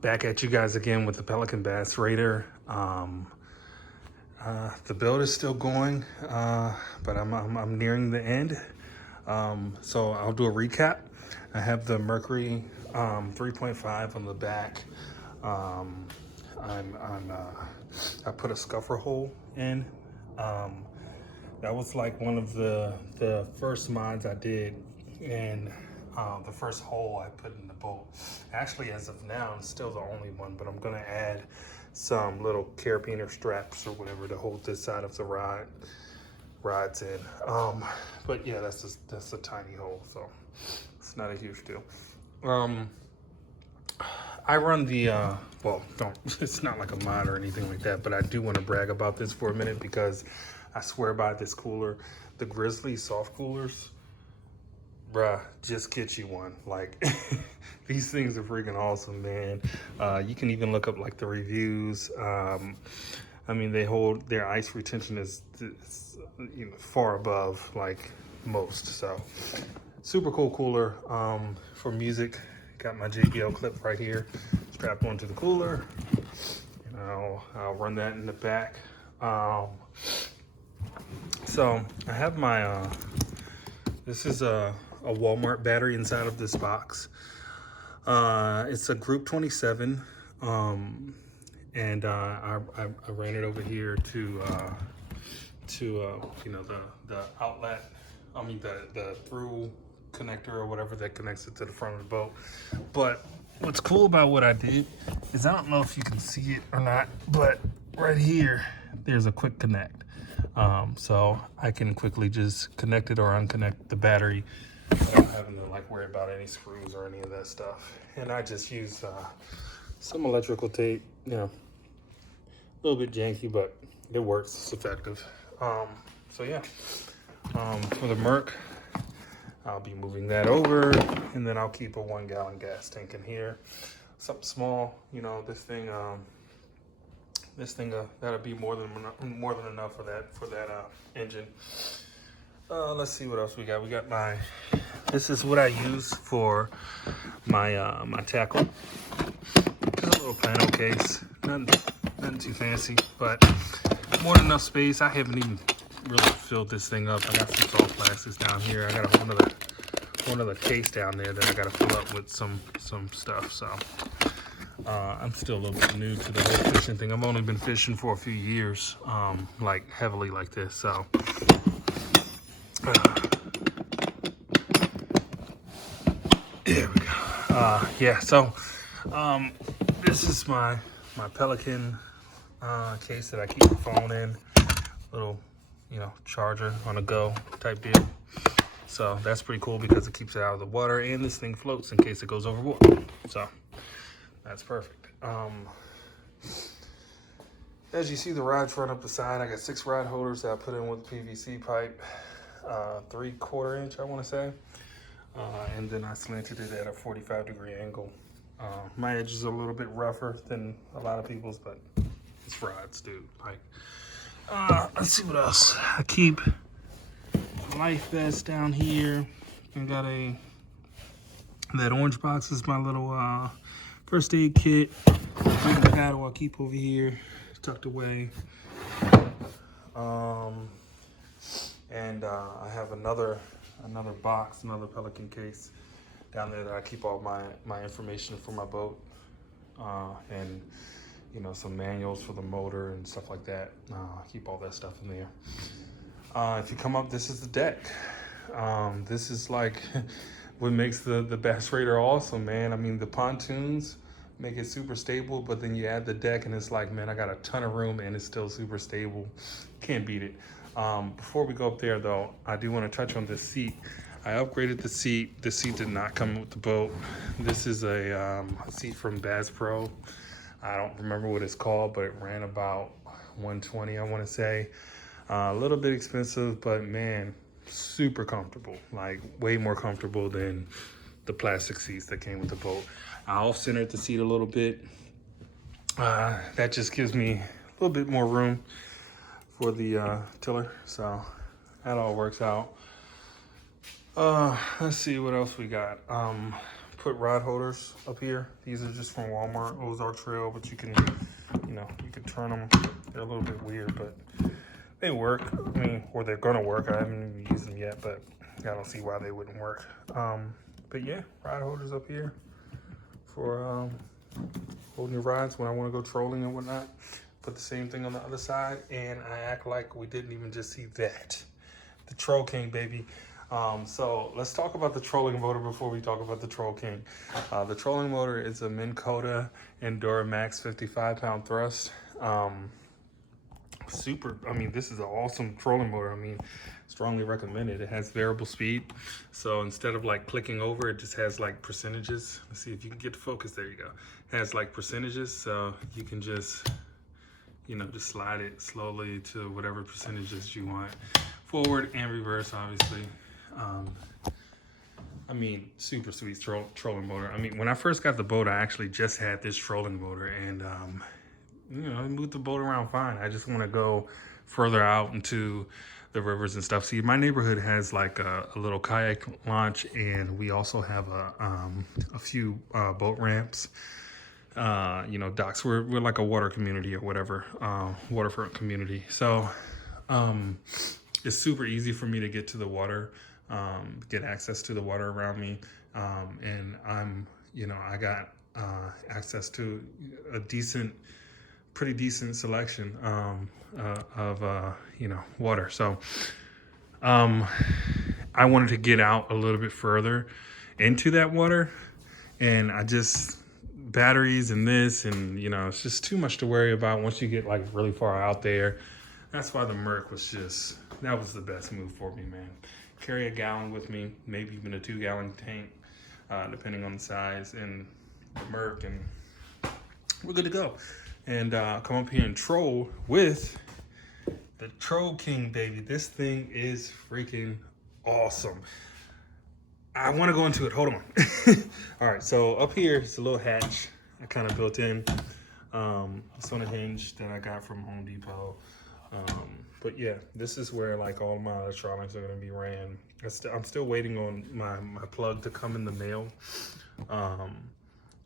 Back at you guys again with the Pelican Bass Raider. The build is still going, but I'm nearing the end. So I'll do a recap. I have the Mercury 3.5 on the back. Um, I put a scuffer hole in. Um, that was like one of the first mods I did, and the first hole I put in the boat. Actually, as of now, it's still the only one, but I'm gonna add some little carabiner straps or whatever to hold this side of the rods in. But yeah, that's a tiny hole, so it's not a huge deal. I run the well, don't, it's not like a mod or anything like that, but I do want to brag about this for a minute because I swear by this cooler. The Grizzly soft coolers, bruh, just get you one. Like, these things are freaking awesome, man. You can even look up like the reviews. I mean, they hold, their ice retention is far above like most. So super cool cooler. For music, got my JBL clip right here strapped onto the cooler, and I'll run that in the back. So I have my this is a Walmart battery inside of this box. It's a Group 27, and I ran it over here to the outlet. I mean the through connector or whatever that connects it to the front of the boat. But what's cool about what I did is, I don't know if you can see it or not, but right here there's a quick connect. So I can quickly just connect it or unconnect the battery without having to like worry about any screws or any of that stuff. And I just use some electrical tape, a little bit janky, but it works, it's effective. So yeah, for the Merc, I'll be moving that over, and then I'll keep a 1 gallon gas tank in here. Something small, this thing that'll be more than enough for that engine. Let's see what else we got. We got this is what I use for my my tackle. Just a little panel case, nothing too fancy, but more than enough space. I haven't even really filled this thing up. I got some soft plastics down here. I got a whole other case down there that I got to fill up with some stuff. So I'm still a little bit new to the whole fishing thing. I've only been fishing for a few years, like heavily like this. So there we go. Yeah. So this is my Pelican case that I keep the phone in. Little charger on a go type deal. So that's pretty cool because it keeps it out of the water, and this thing floats in case it goes overboard. So that's perfect. As you see, the rods run up the side. I got 6 rod holders that I put in with PVC pipe, 3/4 inch, I want to say. And then I slanted it at a 45-degree angle. My edges are a little bit rougher than a lot of people's, but it's rods, dude. Like, let's see what else. I keep life vest down here. I got that orange box is my little first aid kit. The paddle I keep over here, tucked away. And I have another box, another Pelican case down there that I keep all my information for my boat, and some manuals for the motor and stuff like that. I keep all that stuff in there. If you come up, this is the deck. This is like what makes the Bass Raider awesome, man. I mean, the pontoons make it super stable, but then you add the deck and it's like, man, I got a ton of room and it's still super stable. Can't beat it. Before we go up there though, I do want to touch on this seat. I upgraded the seat. The seat did not come with the boat. This is a seat from Bass Pro. I don't remember what it's called, but it ran about $120, I want to say. A little bit expensive, but man, super comfortable. Like way more comfortable than the plastic seats that came with the boat. I off-centered the seat a little bit. That just gives me a little bit more room for the tiller. So that all works out. Let's see what else we got. put rod holders up here. These are just from Walmart, Ozark Trail, but you can, you know, you can turn them. They're a little bit weird, but they work. I mean, or they're gonna work. I haven't even used them yet, but I don't see why they wouldn't work. But yeah, rod holders up here for holding your rods when I want to go trolling and whatnot. Put the same thing on the other side, and I act like we didn't even just see that. The Troll King, baby. So let's talk about the trolling motor before we talk about the Troll King. The trolling motor is a Minn Kota Endura Max 55-pound thrust. Super, I mean, this is an awesome trolling motor. I mean, strongly recommended. It has variable speed. So instead of like clicking over, it just has like percentages. Let's see if you can get the focus. There you go. It has like percentages. So you can just, you know, just slide it slowly to whatever percentages you want. Forward and reverse, obviously. I mean, super sweet trolling motor. I mean, when I first got the boat, I actually just had this trolling motor, and you know, I moved the boat around fine. I just want to go further out into the rivers and stuff. See, my neighborhood has like a little kayak launch, and we also have a few boat ramps. You know, docks. We're like a water community or whatever, waterfront community. So it's super easy for me to get to the water, get access to the water around me, and you know, I got access to a pretty decent selection of you know, water. So I wanted to get out a little bit further into that water, and batteries and this, and you know, it's just too much to worry about once you get like really far out there. That's why the Merc was that was the best move for me, man. Carry a gallon with me, maybe even a 2-gallon tank, depending on the size, and the Merc, and we're good to go. And come up here and troll with the Troll King, baby. This thing is freaking awesome. I want to go into it. Hold on. All right, so up here is a little hatch I kind of built in. It's on a hinge that I got from Home Depot. But yeah, this is where like all my electronics are going to be ran. I'm still waiting on my plug to come in the mail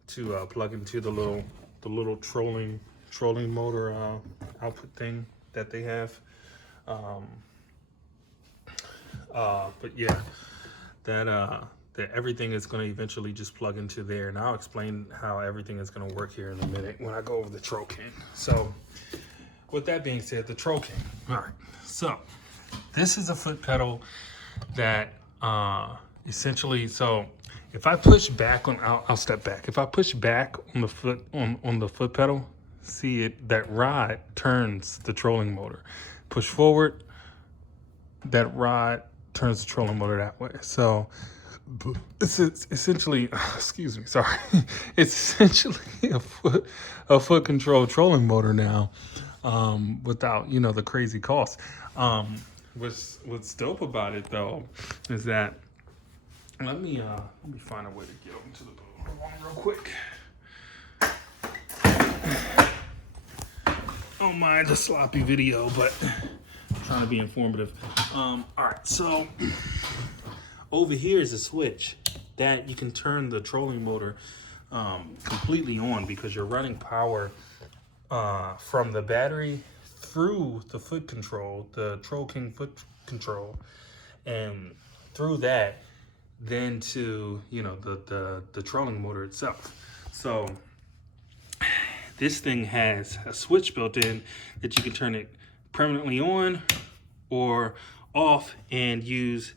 to plug into the little trolling motor output thing that they have. But yeah, that everything is going to eventually just plug into there, and I'll explain how everything is going to work here in a minute when I go over the Troll King. So with that being said, the Troll King. All right, so this is a foot pedal that essentially, so if I push back on, I'll step back. If I push back on the foot on the foot pedal, see it, that rod turns the trolling motor. Push forward, that rod turns the trolling motor that way. So it's essentially, excuse me, sorry. It's essentially a foot control trolling motor now, without, you know, the crazy cost. What's dope about it though is that, let me find a way to get into the boat. Hold on real quick. Don't mind the sloppy video, but I'm trying to be informative. All right, so over here is a switch that you can turn the trolling motor completely on, because you're running power from the battery through the foot control, the Troll King foot control, and through that then to, you know, the trolling motor itself. So this thing has a switch built in that you can turn it permanently on or off and use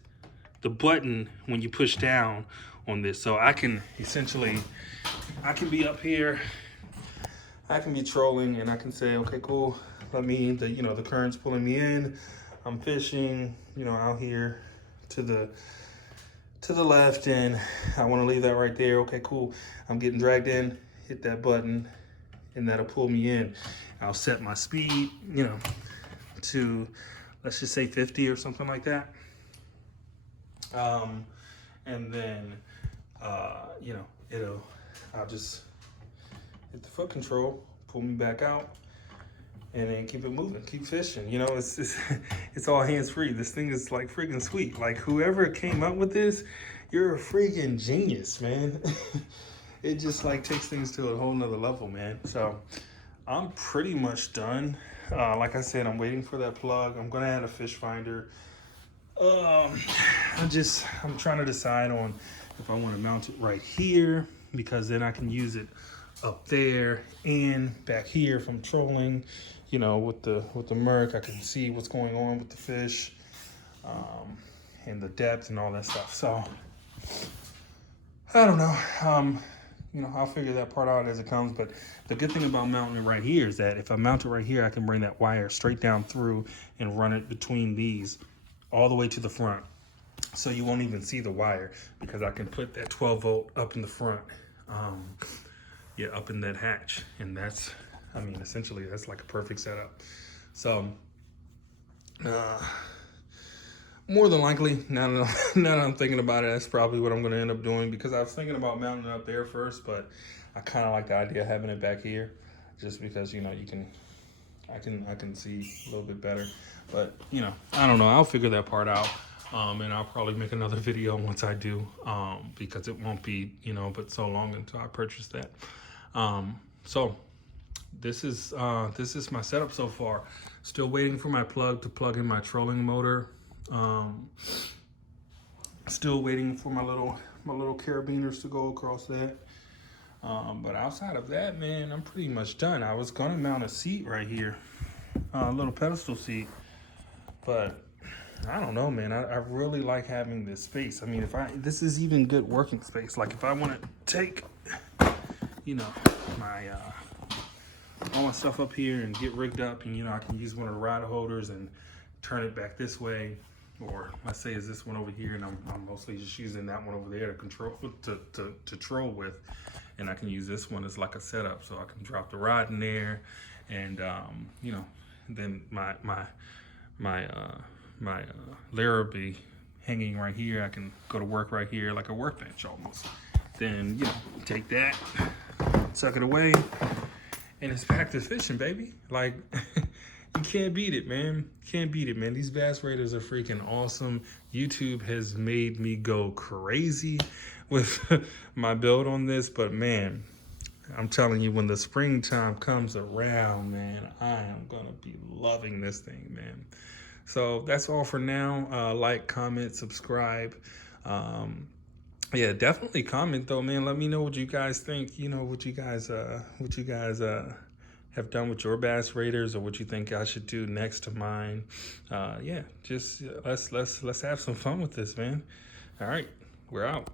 the button when you push down on this. So I can be up here, I can be trolling, and I can say, okay, cool, the current's pulling me in, I'm fishing, you know, out here to the left, and I want to leave that right there. Okay, cool, I'm getting dragged in, hit that button, and that'll pull me in. I'll set my speed, you know, to, let's just say 50 or something like that. And then, you know, I'll just hit the foot control, pull me back out, and then keep it moving, keep fishing. You know, it's all hands free. This thing is like freaking sweet. Like whoever came up with this, you're a freaking genius, man. It just like takes things to a whole nother level, man. So I'm pretty much done. Like I said, I'm waiting for that plug. I'm gonna add a fish finder. I'm trying to decide on if I want to mount it right here, because then I can use it up there and back here if I'm trolling, you know, with the Merc. I can see what's going on with the fish, and the depth and all that stuff. So I don't know. You know, I'll figure that part out as it comes. But the good thing about mounting it right here is that if I mount it right here, I can bring that wire straight down through and run it between these all the way to the front. So you won't even see the wire, because I can put that 12 volt up in the front. Yeah, up in that hatch. And that's, I mean, essentially that's like a perfect setup. So, more than likely, now that I'm thinking about it, that's probably what I'm going to end up doing, because I was thinking about mounting it up there first, but I kind of like the idea of having it back here, just because, you know, I can see a little bit better. But, you know, I don't know. I'll figure that part out, and I'll probably make another video once I do, because it won't be, you know, but so long until I purchase that. So this is my setup so far. Still waiting for my plug to plug in my trolling motor. Still waiting for my little carabiners to go across that. But outside of that, man, I'm pretty much done. I was gonna mount a seat right here, a little pedestal seat, but I don't know, man. I really like having this space. I mean, this is even good working space. Like if I want to take, you know, my all my stuff up here and get rigged up, and you know, I can use one of the rod holders and turn it back this way, or let's say is this one over here, and I'm mostly just using that one over there to control to troll with, and I can use this one as like a setup, so I can drop the rod in there, and you know, then my layer will be hanging right here. I can go to work right here like a workbench almost. Then, you know, take that, suck it away, and it's back to fishing, baby. Like, you can't beat it, man. Can't beat it, man. These bass raiders are freaking awesome. YouTube has made me go crazy with my build on this, but man, I'm telling you, when the springtime comes around, man, I am gonna be loving this thing, man. So that's all for now. Like, comment, subscribe. Yeah, definitely comment though, man. Let me know what you guys think. You know, what you guys have done with your bass raiders, or what you think I should do next to mine. Yeah, just let's have some fun with this, man. All right, we're out.